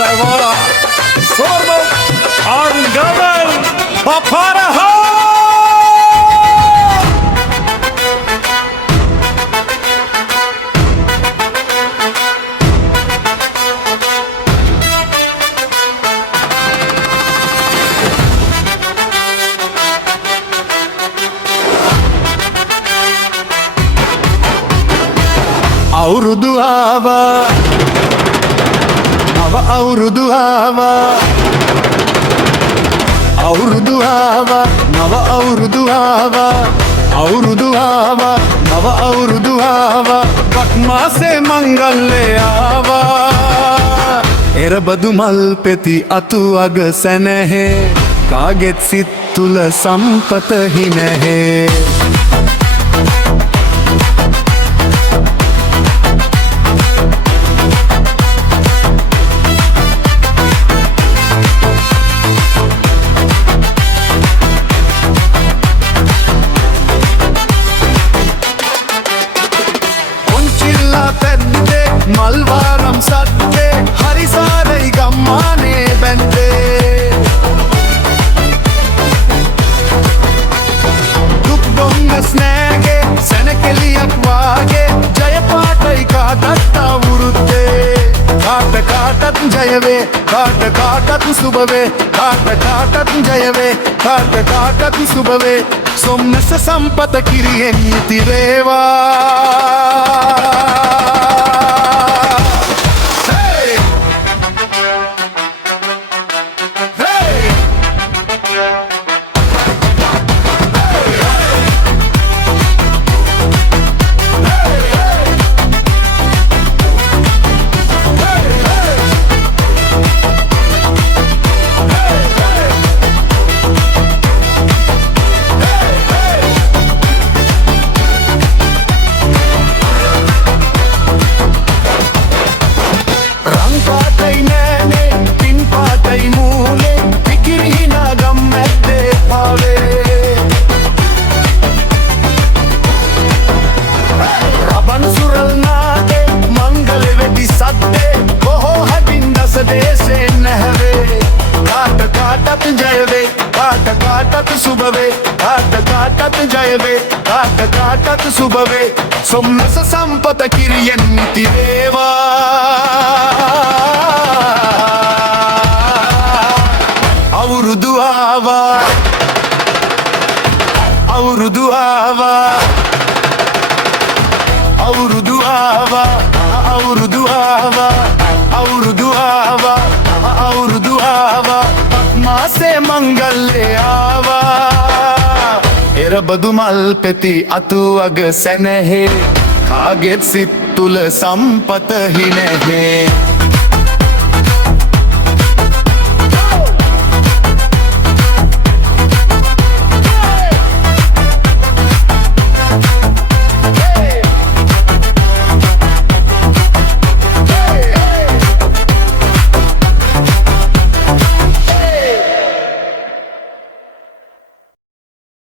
Taiwan, Sorbo, Angaman, Paparaha! අවුරුදු ආවා නව අවුරුදු ආවා අවුරුදු ආවා නව අවුරුදු ආවා අවුරුදු ආවා නව අවුරුදු ආවා ගත් මාසේ මංගල්‍ය ආවා එරබදු මල් පෙති අතු අග සැනහේ කාගෙත් සිත් තුල සම්පත හිනහේ මල්වාරම් සත්වේ හරිසාරයි ගම්මානේ බැන්දේ දුක් බොංගස් නෑගේ සැනකෙලියක් වාගේ ජයපාටයි කාටත් අවුරුද්දේ කාටත් ජයවේ කාටත් සුබවේ කාටත් ජයවේ කාටත් සුබවේ සොම්නස සම්පත කිරියෙන් ඉතිරේවා කාටත් සුබවේ කාටත් ජයවේ කාටත් සුබවේ සොම්නස සම්පත කිරියෙන් ඉතිරේවා අවුරුදු ආවා අවුරුදු ආවා අවුරුදු ආවා අවුරුදු ආවා අවුරුදු ආවා අවුරුදු ආවා මාසේ මංගල්‍ය ආවා එරබදු මල් පෙති අතු අග සැනහේ කාගෙත් සිත් තුල සම්පත හිනහේ